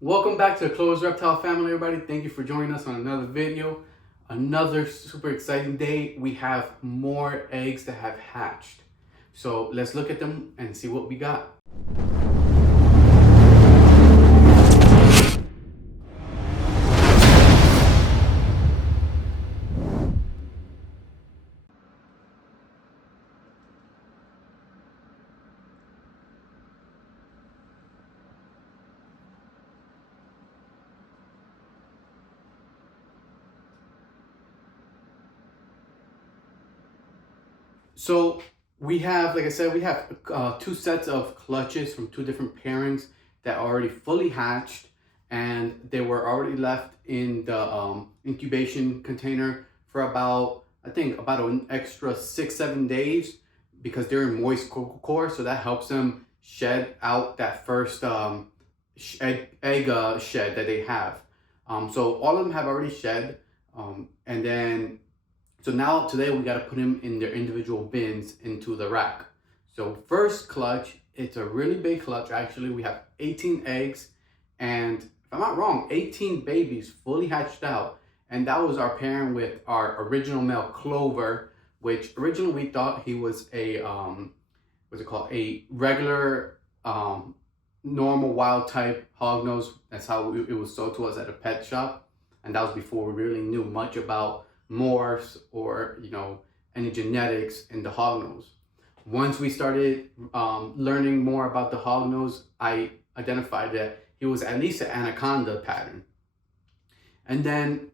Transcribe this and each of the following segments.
Welcome back to the Clover's Reptile family, everybody. Thank you for joining us on another video. Another super exciting day. We have more eggs that have hatched. So let's look at them and see what we got. So we have, like I said, we have two sets of clutches from two different pairings that are already fully hatched, and they were already left in the incubation container for about, I think, about an extra 6-7 days because they're in moist cocoa core, so that helps them shed out that first egg shed that they have. So all of them have already shed, and then so now today we got to put them in their individual bins into the rack. So first clutch, it's a really big clutch. Actually, we have 18 eggs and if I'm not wrong, 18 babies fully hatched out. And that was our pairing with our original male Clover, which originally we thought he was a, what's it called? A regular, normal wild type hognose. That's how it was sold to us at a pet shop. And that was before we really knew much about morphs or any genetics in the hognose. Once we started learning more about the hognose, I identified that he was at least an anaconda pattern. And then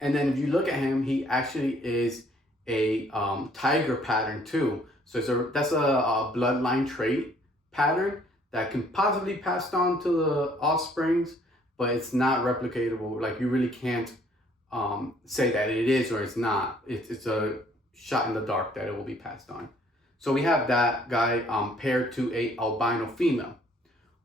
if you look at him, he actually is a tiger pattern too. So that's a bloodline trait pattern that can possibly be passed on to the offsprings, but it's not replicatable. Like, you really can't say that it is or it's not. It's a shot in the dark that it will be passed on. So we have that guy paired to a albino female.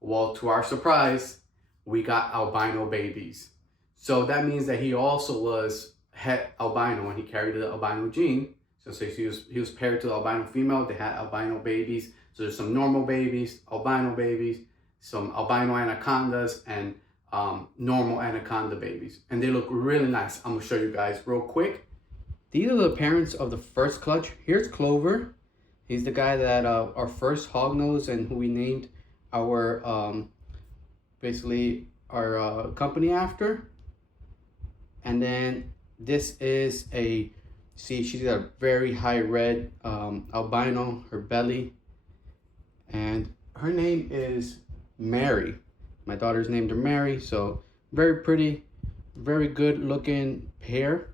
Well, to our surprise, we got albino babies. So that means that he also was het albino and he carried the albino gene. So he was paired to the albino female. They had albino babies. So there's some normal babies, albino babies, some albino anacondas, and normal anaconda babies, and they look really nice. I'm gonna show you guys real quick. These are the parents of the first clutch. Here's Clover. He's the guy that our first hognose and who we named our basically our company after. And then this is she's got a very high red albino, her belly, and her name is Mary. My daughter's named her Mary, so very pretty, very good looking pair.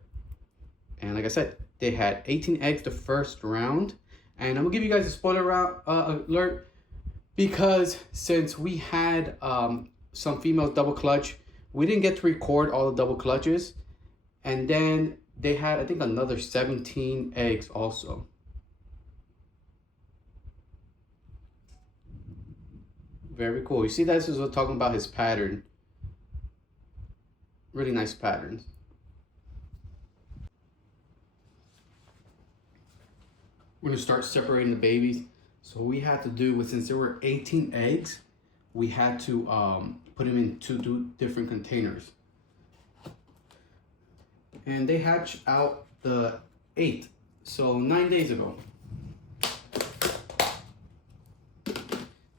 And like I said, they had 18 eggs the first round. And I'm gonna give you guys a spoiler alert, because since we had some females double clutch, we didn't get to record all the double clutches. And then they had, I think, another 17 eggs also. Very cool. You see, this is what talking about his pattern. Really nice patterns. We're gonna start separating the babies. So what we had to do since there were 18 eggs, we had to put them in two different containers. And they hatched out the 8th, so 9 days ago.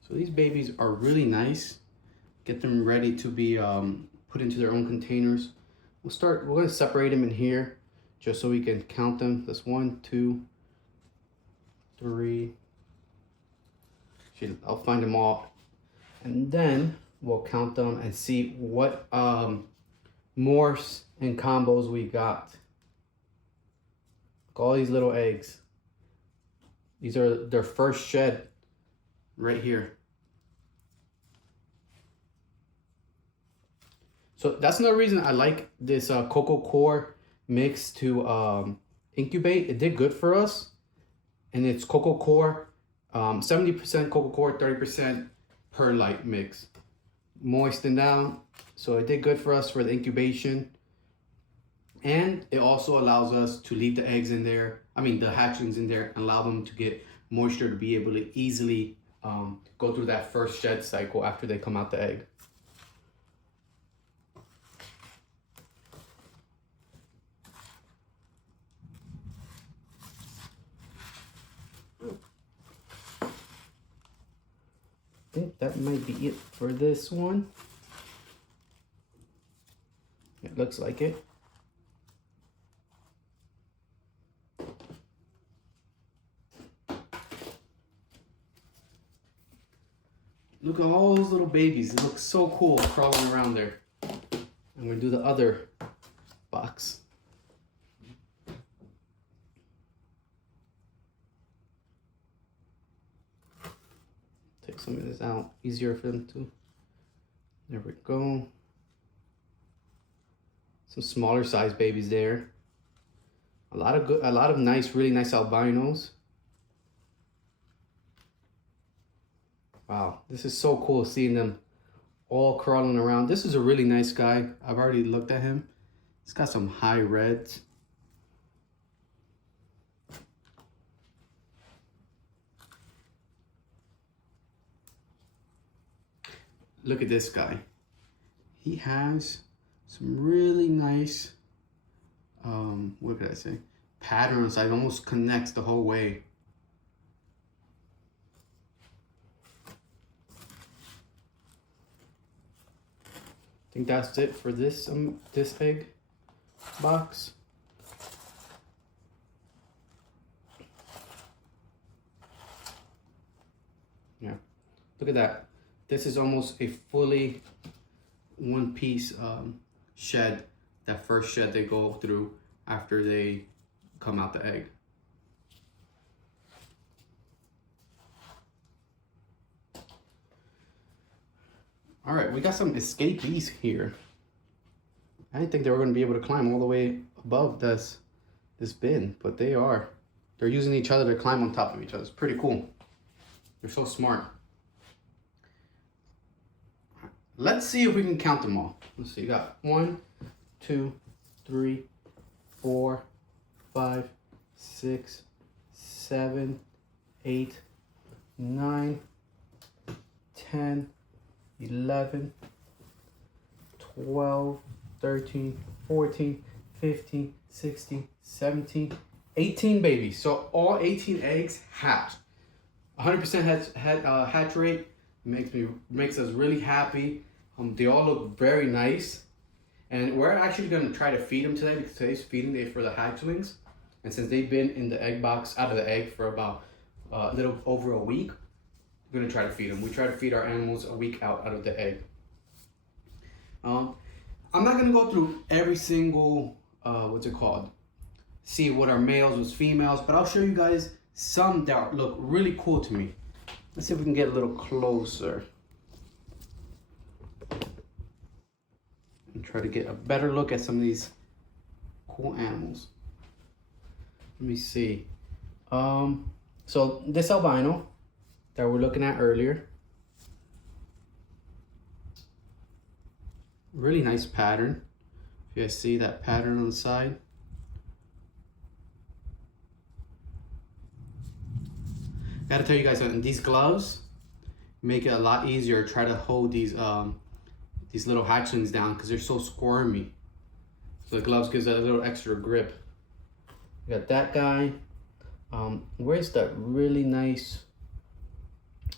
So these babies are really nice. Get them ready to be put into their own containers. We're gonna separate them in here just so we can count them. That's 1, 2, 3. I'll find them all. And then we'll count them and see what morphs and combos we got. Look, all these little eggs. These are their first shed right here. So that's another reason I like this cocoa core mix to incubate. It did good for us. And it's cocoa core, 70% cocoa core, 30% perlite mix. Moistened down. So it did good for us for the incubation. And it also allows us to leave the eggs in there, the hatchlings in there, and allow them to get moisture to be able to easily go through that first shed cycle after they come out the egg. think that might be it for this one. It looks like it. Look at all those little babies. It looks so cool crawling around there. I'm gonna do the other box. Take some of this out, easier for them to. There we go. Some smaller size babies there. A lot of nice, really nice albinos. Wow, this is so cool seeing them all crawling around. This is a really nice guy. I've already looked at him. He's got some high reds. Look at this guy. He has some really nice, what could I say? Pattern on the side, almost connects the whole way. I think that's it for this egg box. Yeah, look at that. This is almost a fully one-piece shed. That first shed they go through after they come out the egg. All right, we got some escapees here. I didn't think they were going to be able to climb all the way above this bin, but they are. They're using each other to climb on top of each other. It's pretty cool. They're so smart. Let's see if we can count them all. Let's see, you got 1, 2, 3, 4, 5, 6, 7, 8, 9, 10, 11, 12, 13, 14, 15, 16, 17, 18 babies. So all 18 eggs hatched. 100% hatch rate makes us really happy. They all look very nice. And we're actually going to try to feed them today because today's feeding day for the hatchlings. And since they've been in the egg box, out of the egg for about a little over a week, we're going to try to feed them. We try to feed our animals a week out of the egg. I'm not going to go through every single, see what are males with females, but I'll show you guys some that look really cool to me. Let's see if we can get a little closer. And try to get a better look at some of these cool animals. Let me see. So this albino that we're looking at earlier. Really nice pattern. If you guys see that pattern on the side. Gotta tell you guys that these gloves make it a lot easier to try to hold these little hatchlings down because they're so squirmy. So the gloves gives that a little extra grip. We got that guy. Where's that really nice?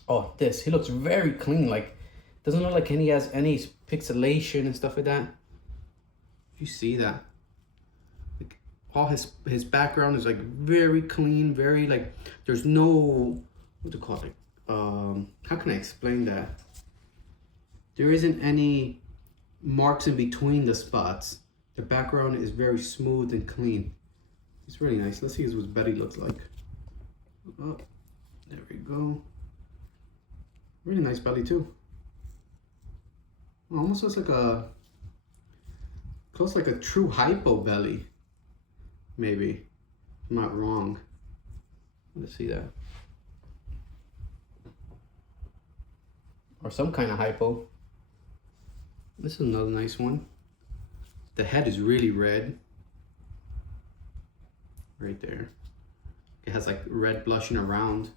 Oh, this. He looks very clean. Like, doesn't look like he has any pixelation and stuff like that. You see that? Like, all his background is like very clean, very like. There's no, what to call it? How can I explain that? There isn't any marks in between the spots. The background is very smooth and clean. It's really nice. Let's see what his belly looks like. Oh, there we go. Really nice belly too. Almost looks like close like a true hypo belly. Maybe. I'm not wrong. Let's see that. Or some kind of hypo. This is another nice one. The head is really red. Right there. It has like red blushing around.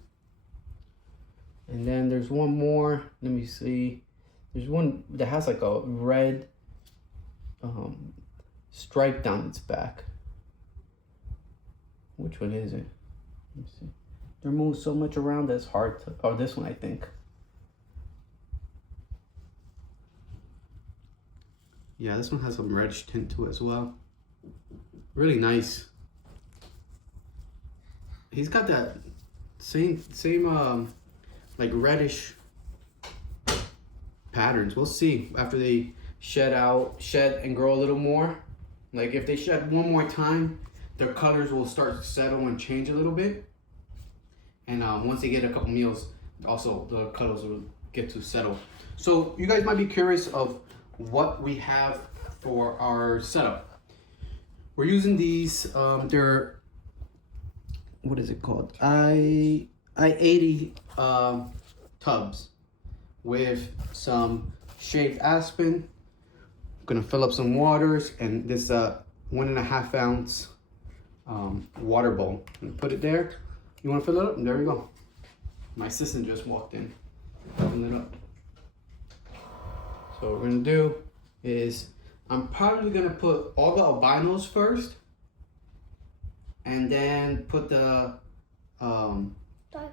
And then there's one more. Let me see. There's one that has like a red stripe down its back. Which one is it? Let me see. They're moving so much around that it's hard to. Oh, this one I think. Yeah, this one has some reddish tint to it as well. Really nice. He's got that same like reddish patterns. We'll see after they shed and grow a little more. Like if they shed one more time, their colors will start to settle and change a little bit. And once they get a couple meals, also the colors will get to settle. So you guys might be curious of what we have for our setup. We're using these, they're, what is it called? I-80 tubs with some shaved aspen. I'm gonna fill up some waters and this 1.5 ounce water bowl. And put it there. You wanna fill it up? And there we go. My assistant just walked in. Fill it up. So what we're gonna do is I'm probably gonna put all the albinos first and then put the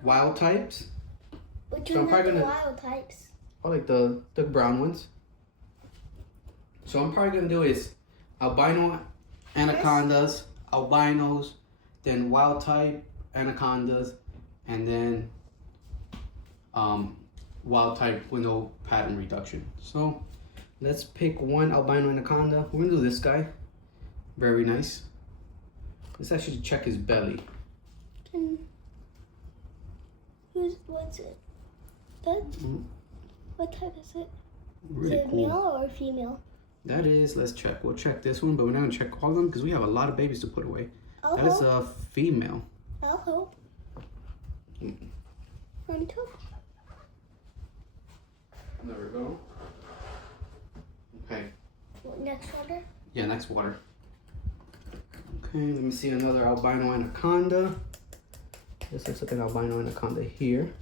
wild types. Which ones are the wild types? Oh, like the brown ones. So I'm probably gonna do is albino anacondas, albinos, then wild type anacondas, and then wild type with no pattern reduction. So let's pick one albino anaconda. We're gonna do this guy. Very nice. Let's actually check his belly. What's it? What type is it? Really is it cool. male or female? That is, let's check. We'll check this one, but we're not gonna check all of them because we have a lot of babies to put away. I'll that is a female. I'll help. One, two. There we go. Okay. Next water? Yeah, next water. Okay, let me see another albino anaconda. This looks like an albino anaconda here.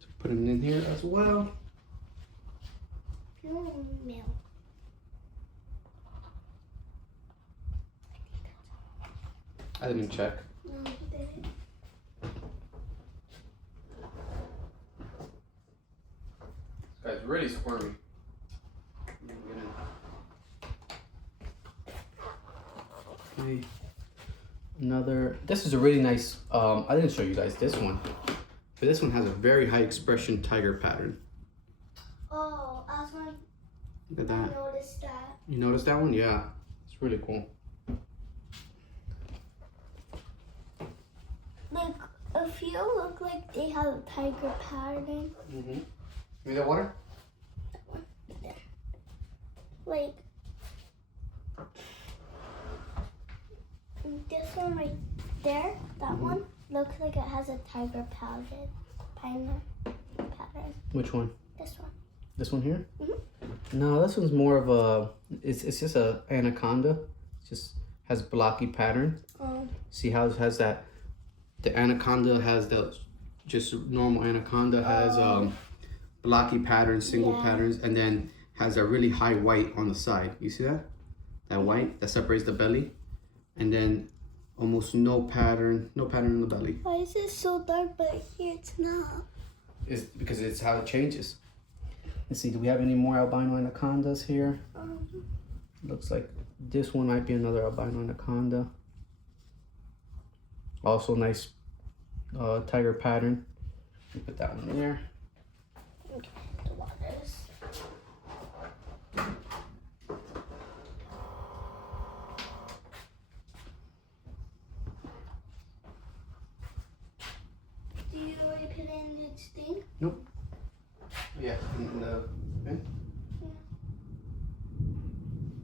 So put him in here as well. Male. I didn't check. No, he didn't. This guy's really squirmy. Okay. Another. This is a really nice. I didn't show you guys this one, but this one has a very high expression tiger pattern. Oh, I was going. Look at that. I noticed that. You noticed that one? Yeah, it's really cool. Like a few look like they have a tiger pattern. Mm-hmm. Give me that water. Like this one right there, that one looks like it has a tiger pattern. Which one? This one. This one here? Mm-hmm. No, this one's more of a. It's just a anaconda. It just has blocky pattern. See how it has that. The anaconda has the just normal anaconda has blocky patterns, single patterns, and then has a really high white on the side. You see that? That white that separates the belly, and then almost no pattern in the belly. Why is it so dark, but here it's not? It's because it's how it changes. Let's see. Do we have any more albino anacondas here? Looks like this one might be another albino anaconda. Also nice tiger pattern. Put that one there. Okay, the waters. Do you already put in its thing? Nope. Yeah, in the bin. Yeah.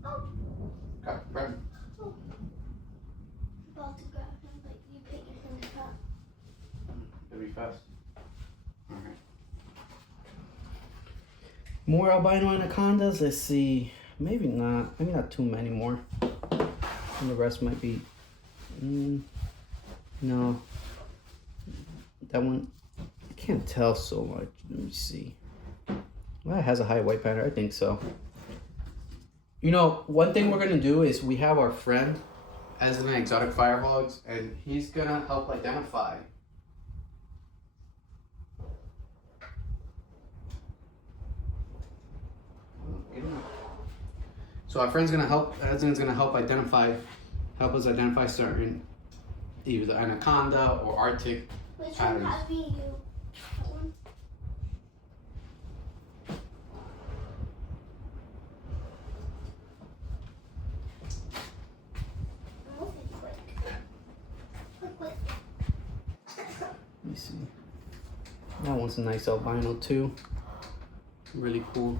Oh. Okay, grab him. Oh. About to grab him, but you put your finger up. It'll be fast. Alright. More albino anacondas. Let's see. Maybe not too many more. And the rest might be. No. That one, I can't tell so much. Let me see. Well, it has a high white pattern. I think so. You know, one thing we're gonna do is we have our friend as an exotic fire hogs, and he's gonna help identify. So our friend's gonna help. Edwin's gonna help us identify certain, either anaconda or Arctic Which patterns. one have you? That one? Moving quick. Quick. Let me see. That one's a nice albino too. Really cool.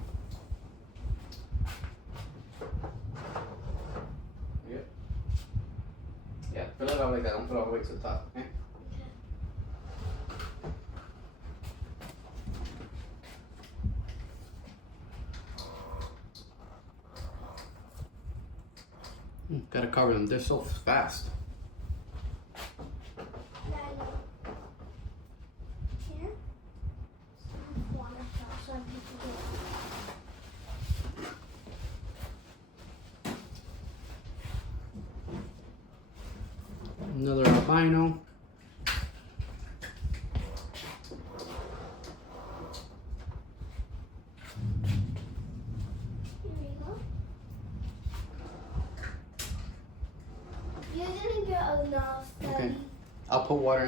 Yep. Yeah, fill it out like that. Don't put it all the way to the top, okay? Gotta cover them. They're so fast. Here. Some water so people Another albino. Here we go. You're gonna get enough. Okay. I'll put water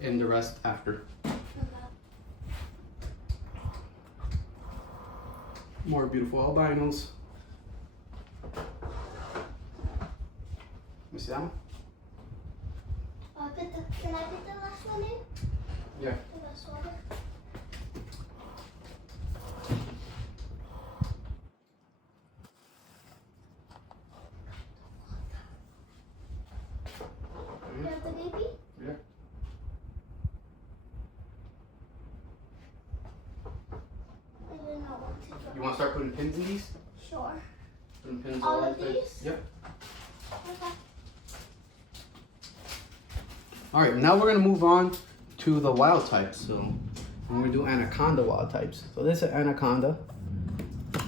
in the rest after. More beautiful albinos. Let me see that one? Can I put the last one in? Yeah. The last water? You have the baby? Yeah. I do not want to drop. You want to start putting pins in these? Sure. Putting pins All over of the place? these? Yep. Okay. All right, now we're gonna move on to the wild types. So I'm gonna do anaconda wild types. So this is an anaconda.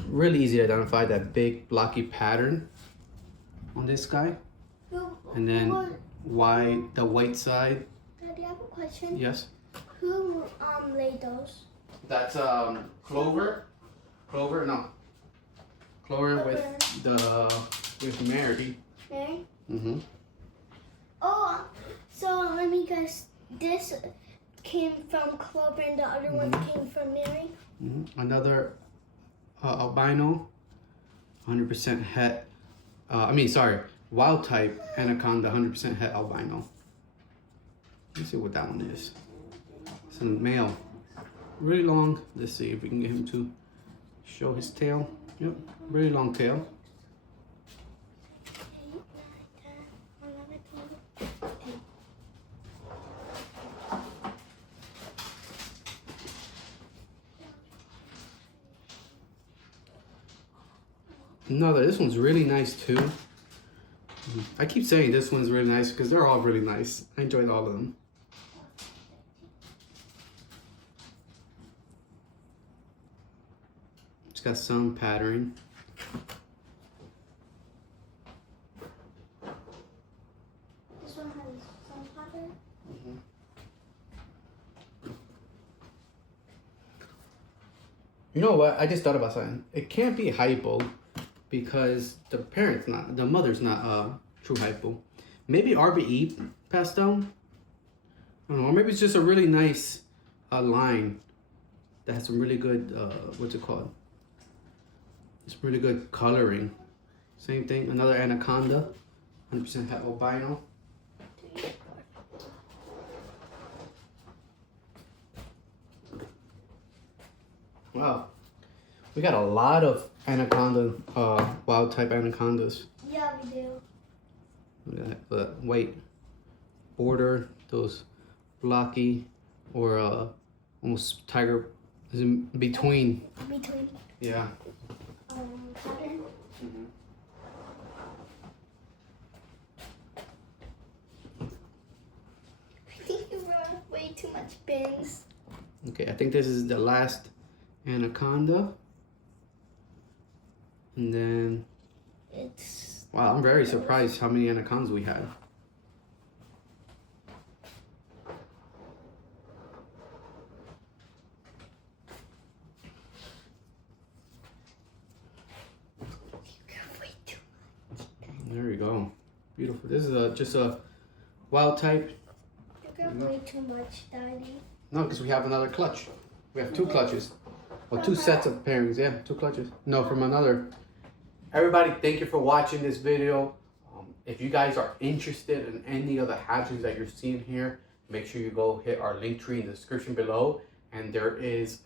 Really easy to identify that big blocky pattern on this guy. And then the white side. Daddy, I have a question. Yes. Who laid those? That's Clover. Clover, no. Clover with Mary. Mary? Mm-hmm. Oh, so let me guess. This came from Clover and the other one came from Mary? Mm-hmm. Another albino, 100% het. Wild type anaconda, 100% het albino. Let's see what that one is. It's a male. Really long. Let's see if we can get him to show his tail. Yep, really long tail. 8, 9, 10, 11, 12, 13. This one's really nice too. I keep saying this one's really nice because they're all really nice. I enjoyed all of them. It's got some pattern. This one has some pattern. You know what? I just thought about something. It can't be hypo because the mother's not true hypo. Maybe RBE pastel. I don't know. Or maybe it's just a really nice line that has some really good what's it called? It's really good coloring. Same thing. Another anaconda, 100% het albino. Wow, we got a lot of anaconda, wild type anacondas. Yeah, we do. Look at that, the white border, those blocky or almost tiger is in between. Between Yeah. pattern. I think you brought way too much bins. Okay, I think this is the last anaconda. And then It's Wow, I'm very surprised how many anacondas we had. There we go. Beautiful. This is just a wild type. You got way too much, Daddy. No, because we have another clutch. We have 2 clutches. Well, 2 sets of pairings. Yeah, 2 clutches. No, from another. Everybody, thank you for watching this video. If you guys are interested in any of the hatchlings that you're seeing here, make sure you go hit our link tree in the description below. And there is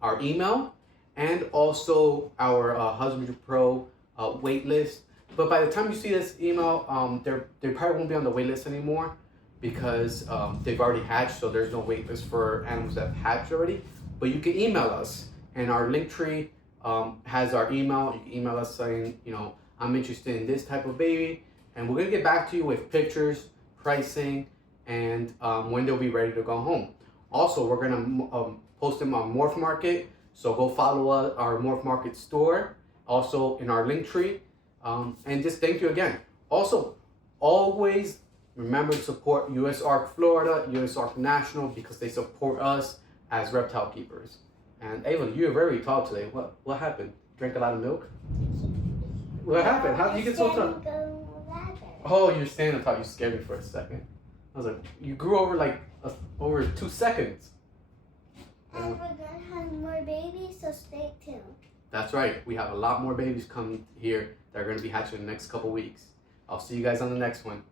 our email and also our Husbandry Pro wait list. But by the time you see this email, they probably won't be on the wait list anymore because they've already hatched, so there's no wait list for animals that have hatched already. But you can email us, and our link tree has our email. You can email us saying, you know, I'm interested in this type of baby, and we're gonna get back to you with pictures, pricing, and when they'll be ready to go home. Also, we're gonna post them on Morph Market, so go follow our Morph Market store, also in our link tree. And just thank you again. Also, always remember to support US Ark Florida, US Ark National, because they support us as reptile keepers. And Ava, you're very tall today. What happened? Drank a lot of milk? What happened? How did you get so tall? Oh, you're standing tall. You scared me for a second. I was like, you grew over like over 2 seconds. And we're gonna have more babies, so stay tuned. That's right. We have a lot more babies coming here that are going to be hatching in the next couple weeks. I'll see you guys on the next one.